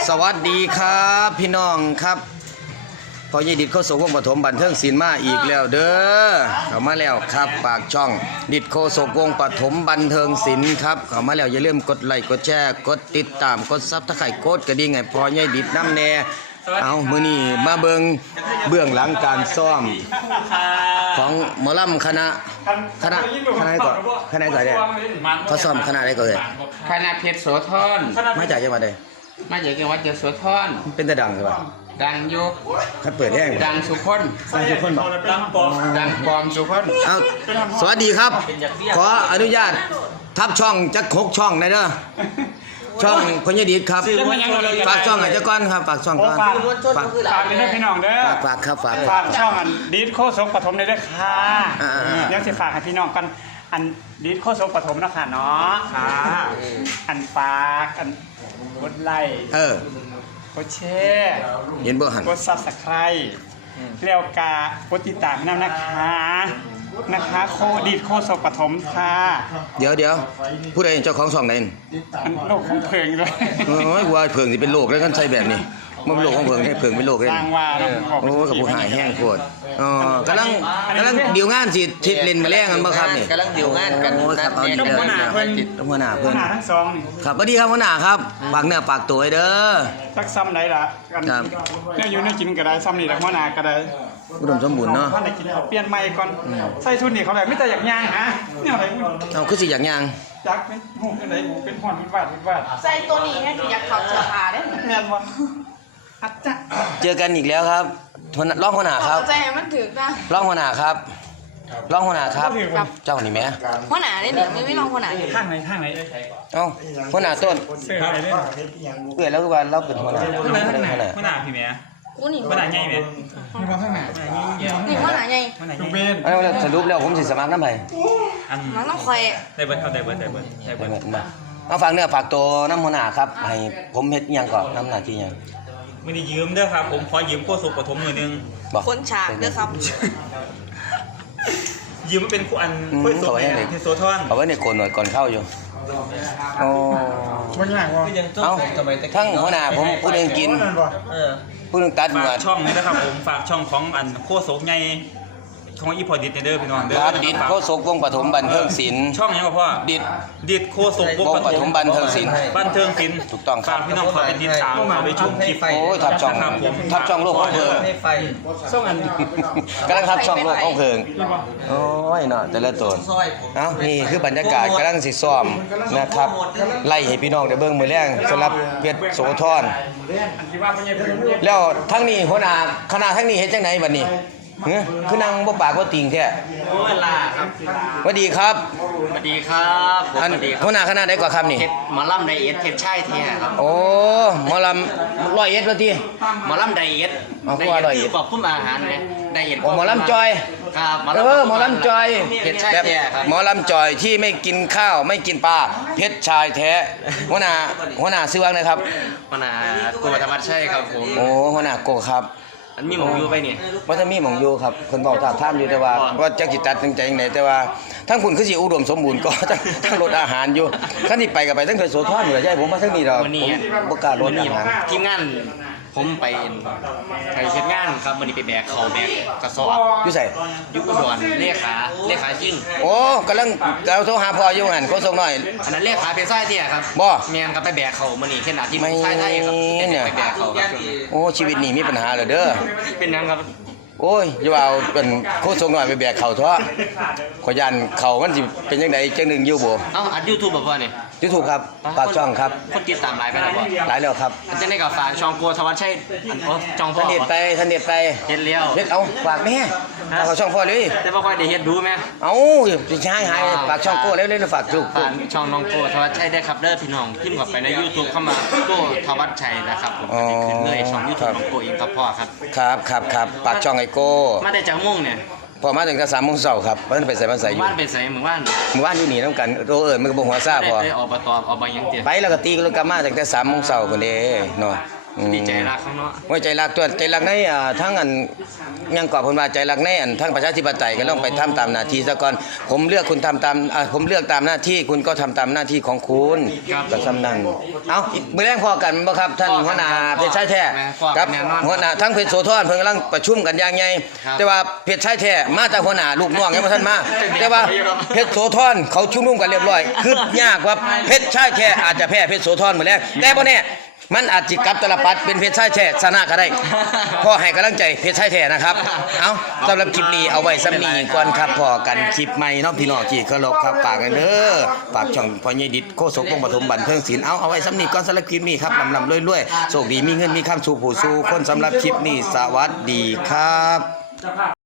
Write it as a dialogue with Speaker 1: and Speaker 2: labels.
Speaker 1: สวัสดีครับพี่น้องครับพอยี่ดิดโคศกวงศ์ปฐมบันเทิงศิลป์มาอีกแล้วเด้อเข้ามาแล้วครับปากช่องดิดโคศกวงศ์ปฐมบันเทิงศิลป์ครับเข้ามาแล้วอย่าลืมกดไลค์กดแชร์กดติดตามกดซับตะไคร่กดกระดิ่งไงพอยี่ดิดน้ำแน่เอามื้อนี้มาเบื้องหลังการซ้อมของหมอลำคณะไหนก่อนคณะไหนเนี่ยเขาซ้อมคณะไหนก่อนเลย
Speaker 2: คณะเพชรโสธร
Speaker 1: มาจากจังหวัดใด
Speaker 2: มาจากจังหวัดยโสธร
Speaker 1: เป็นแต่ดังใช่ป่ะ
Speaker 2: ดังยุค
Speaker 1: คัดเปิดแห้ง
Speaker 2: ดังสุพน
Speaker 1: ดังทุกคนบอก
Speaker 2: ดังปลอมสุพน
Speaker 1: เอาสวัสดีครับ ขออนุญาตทับช่องจัก6ช่องหน่อยเด้อช่องพญดิษครับฝากช่องอาจจะก้อนครับฝากช่องก่อนฝาก
Speaker 3: ฝากเลยพี่น้องเด้อ
Speaker 1: ฝากครับฝาก
Speaker 3: ฝากช่องอันดีดโคศกปฐมเลยเด้อค่ะเดี๋ยวสิฝากให้พี่น้องกันอันดีดโคศกปฐมนะคะเนาะค่ะอันฝากอันกดไลค์ กดแชร์
Speaker 1: เห็นบ่หัน
Speaker 3: กดซับสไครต์แล้วกากดติดตามน้ำนะคะโคดีดโคศกปฐมค่ะ
Speaker 1: เดี๋ยวผู้ใดเจ้าของช่องไหน
Speaker 3: อันโลกของเพิงด้วย
Speaker 1: โอ้ยว่าเพิงสิเป็นโรคแล้วกันใส่แบบนี้มันเป็นโรคของเพิงให้เพิงเป็นโรคเลย
Speaker 3: สร้างว่าเราบอก
Speaker 1: โอ้กับผู้หายแห้งโคตรกำลังเดี๋ยวงานสิทิศเล่นมาแล้งกันบ่ครับนี่
Speaker 2: กำลังดีลงานกัน
Speaker 1: โอ้ครับเอาเดี๋ยวหัวหน้าเพิ่น
Speaker 3: ปัญหาทั้งสองนี่
Speaker 1: ครับสวัสดีครับหัวหน้าครับฝากเนื้อฝากตัวไว้เด้อ
Speaker 3: สักซ้ำไหนล่ะกัน
Speaker 1: ครับ
Speaker 3: เนี่ยอยู่ในกินก็ได้ซ้ำนี่ละหัวหน้าก็ได้
Speaker 1: อุดมสมบูรณ์เนาะ
Speaker 3: ท่านไหนกินเขาเปลี่ยนใหม่ก่อนใส่ชุดนี่เขาแบบไม่แต่อยากย่างฮะเนี่ยอะไรมึง
Speaker 1: เอาคือสิอย่างยัง
Speaker 3: อยากเป็นหูเป็นไหนหูเป็นห่อนเป็นวาดเป็นวาด
Speaker 4: ใส่ตัวนี้ให้อยากถอดเสื้อผ้าได้
Speaker 3: แม่นวะอัดจ้ะ
Speaker 1: เจอกันอีกแล้วครับร้องหัวหน้าครับ
Speaker 4: ใจให้มันถึกนะ
Speaker 1: ร้องหัวหน้าครับร้องหัวหน้าครับ เจ้านี่แม่
Speaker 4: หัวหน้าได้หนึ่งไม่ลองหัวหน้า
Speaker 3: ข้างไหนข้างไหน
Speaker 1: เอ้าหัวหน้าต้น
Speaker 3: เสื้ออะไรเนี่ย
Speaker 1: เกิดแล้วก็ว่าเราเป็นหัวหน้าหัวหน้า
Speaker 5: มันหนาพี่แม่
Speaker 4: กูนี่
Speaker 5: มันหนาไงแม่
Speaker 3: มีความข้างไหน
Speaker 4: นี่หัวหน้าไง
Speaker 5: มันหนา
Speaker 3: ลู
Speaker 5: ไง
Speaker 3: กเบน
Speaker 1: เอาสรุปแล้วผมสิสมัครน้ำไผ
Speaker 5: อัน
Speaker 4: มันต้องคอย
Speaker 5: ได้เบิร์ดได้เบิร์ด
Speaker 1: เอาฝากเนื้อฝากตัวน้ำหัวหน้าครับให้ผมเฮ็ดอิหยังก่อนน้ำหน้าที่หยัง
Speaker 5: ไม่ได้ยืมเด้อครับผมขอยืมโคศกปฐมหน่อยนึง
Speaker 1: บอก
Speaker 4: คนฉากเด้อครับ
Speaker 5: ยืมมาเป็นคู่อันโคศกเนี่ยเทโซทอน
Speaker 1: เอาไว้ในโกนหน่อยก่อนเข้าอยู่โอ้
Speaker 3: บางอย่างวะ
Speaker 1: เอ้าทั้งหัวหน้าผมผู้หนึงกิน
Speaker 5: เออ
Speaker 1: ผู้หนึงตัดหน
Speaker 5: ฝาว ก
Speaker 1: ด
Speaker 5: ช่องนี้นะครับผมฝากช่องของอันโคศกไงของอีพอดิตเด้อพี่น้องเด้อ
Speaker 1: ครับดิดโคศกวงศ์ปฐมบันเทิงศิลป์
Speaker 5: ช่องนี้พ่อ
Speaker 1: ดิด
Speaker 5: ดิดโคศก
Speaker 1: วงศ์ปฐมบันเทิงศิลป์
Speaker 5: บันเทิงศิลป์
Speaker 1: ถูกต้องครับ
Speaker 5: ฝากพี่น้องเขาไปติดตามเขาไปชมคลิป
Speaker 1: โอ้ยทับช่อง
Speaker 5: ครับผม
Speaker 1: ทับช่องโลกของเพิง
Speaker 3: ส่งอัน
Speaker 1: กำลังทับช่องโลกของเพิงโอ้ยเนาะแต่ละตัวเอ้านี่คือบรรยากาศกำลังสิซ้อมนะครับไล่ให้พี่น้องได้เบิ่งมื้อแรงสำหรับเพชรโสธร
Speaker 3: อันที่ว่าเป็นยังไง
Speaker 1: แล้วทั้งนี้หัวหน้าคณะทั้งนี้เฮ็ดจังไดบัดนี้คือนั่งบ่ปากบ่ติงแท้
Speaker 2: โอ้ยลาครับ
Speaker 1: สวัสดีครับ
Speaker 2: สวัสดีครับ
Speaker 1: อันหัวหน้าคณะใดกว่าครับนี่
Speaker 2: เพชรหมอลำไดเอทเพชรใช่เทียครับ
Speaker 1: โอ้หมอลำร้อยเอ็ดว่าติ
Speaker 2: หมอลำไดเอท
Speaker 1: เอา
Speaker 2: ได
Speaker 1: ว่า
Speaker 2: เอท
Speaker 1: 100
Speaker 2: คือปอบพุ่มอาหารเลยไดเอท
Speaker 1: โอ้หมอลำจอย
Speaker 2: ครับ
Speaker 1: หมอลำจอย
Speaker 2: เพชรใช่
Speaker 1: แบบ
Speaker 2: เทียครับ
Speaker 1: หมอลำจอยที่ไม่กินข้าวไม่กินปลาเพชรชายแท้หัวหน้าชื่อว่าไงครับ
Speaker 2: มนาตัวธรรมชาติครับผม
Speaker 1: โอ้หัวหน้าโกครับ
Speaker 2: อันมีหมองอยู่ไปเนี่ย
Speaker 1: ว่าถ้ามีหม่องอยู่ครับเพิ่นเว้าถามถามอยู่แต่ว่าจักสิตัดจังใจจังไดแต่ว่าทั้งคุณคือสิอุดมสมบูรณ์ก็ ทั้งรถอาหารอยู่คันที่ไปก็ไปทั้งเคยโสธรอยู่แล้วใช่ผมมาทั้งนี้ดอก
Speaker 2: วันนี้
Speaker 1: ผมบ่กล้ารถอาหาร
Speaker 2: ทีมงานผมไปเฮ็ดงานครับวันนี้ไปแบกเขาแบกกระสอบ
Speaker 1: อยู่ไส
Speaker 2: อยุคอุดรเลขาจริง
Speaker 1: โอ้กำลังเราโทรหาพ่ออยู่หั่นโคส่งหน่อย
Speaker 2: อันนั้นเลขาเพชรใช่เทียครับ
Speaker 1: บ่
Speaker 2: แมนครับไปแบกเขามื้อนี้ขนาดที่
Speaker 1: ไม่
Speaker 2: ใช่ใช่ครับ
Speaker 1: เนี่ย
Speaker 2: ไปแบกเขาครับ
Speaker 1: โอ้ชีวิตนี่มีปัญหาเหรอเด้อ
Speaker 2: เป็นยังครับ
Speaker 1: โอ้ยอย่าว่าเอาเป็นโคส่งหน่อยไปแบกเขาเถอะขอยันเขามันสิเป็นจังไดจังหนึงอยู่บ่
Speaker 2: เอ้าอัด YouTube บ่พ่อนี่
Speaker 1: YouTube ครับฝากช่องครับ
Speaker 2: คนติดตามหลายไปแล้วบ่
Speaker 1: หลายแล้วครับ
Speaker 2: อันจะได้กับฝากช่องโกธวัชชัยอันโอ้ช่องพ่
Speaker 1: ท่า
Speaker 2: อน
Speaker 1: เด็ดไปท่านเด็ดไป
Speaker 2: เฮ็ดแล้ว
Speaker 1: เฮ็ดเอาฝากแม่ฝากเขาช่องพ่อเลย
Speaker 2: แต่บ่ค่อยได้เฮ็ดดูแม่
Speaker 1: เอาสิหายฝากช่องโก้แล้วฝากลูก
Speaker 2: ฝากช่องน้องโกธวัชชัยได้ครับเด้อพี่น้องพิมพ์เข้าไปใน YouTube เข้ามาโกธวัชชัยนะครับผมก็จะขึ้นเลยช่อง YouTube น้องโกเองครับพ่อครับ
Speaker 1: ครับฝากช่องไอโก้
Speaker 2: มาได้จากม่วงเนี่ย
Speaker 1: พอมาถึงก็3 โมงเช้าครับมันไปใส่มาใส่อยู่
Speaker 2: บ้านเป็นไสหมู่บ้าน
Speaker 1: หมู่บ้านอยู่นี่นำกันโตมันก็บ่หัวซ่าพอ
Speaker 2: ได้ออกบ่ตอบออกบ่ยังเตี้ย
Speaker 1: ไปแล้วก็ตีก็กลับมาตั้งแต่3 โมงเช้าพุ่นเด้เนาะ
Speaker 2: ดีใจรักครับเนาะ
Speaker 1: ไว้ใจรักตัวใจรักในทั้งอันยังกว่าผมว่าใจรักในอันทั้งประชาธิปไตยก็ต้องไปทำตามหน้าที่ซะก่อนผมเลือกคุณทำตามผมเลือกตามหน้าที่คุณก็ทำตามหน้าที่ของคุณก็สำนันเอามื้อแรงพอกันบ่ครับท่านหัวหน้าเพชรชายแท้ครับหัวหน้าทั้งเพชรโสธรเพิ่นกำลังประชุมกันอย่างใหญ่แต่ว่าเพชรชายแท้มาแต่หัวหน้าลูกน้องยังบ่ทันมาแต่ว่าเพชรโสธรเขาชุมนุมกันเรียบร้อยคือยากว่าเพชรชายแท้อาจจะแพ้เพชรโสธรมื้อแรกแต่บ่แน่มันอาจจิกลับตลปัดเป็นเพชรชายแท้ชนะก็ได้พ่อให้กำลังใจเพชรชายแท้นะครับเอาสำหรับคลิปนี้เอาไว้ซ้ำนี้ก่อนครับพอกันคลิปใหม่เนาะพี่น้องที่เคารพครับฝากกันเด้อฝากช่องพ่อใหญ่ดิษฐ์โคศกวงศ์ปฐมบันเทิงศิลป์เอาไว้ซ้ำนี้ก่อนสำหรับคลิปนี้ครับลำๆรวยๆโชคดีมีเงินมีคำสู่ผู้สู่คนสำหรับคลิปนี้สวัสดีครับ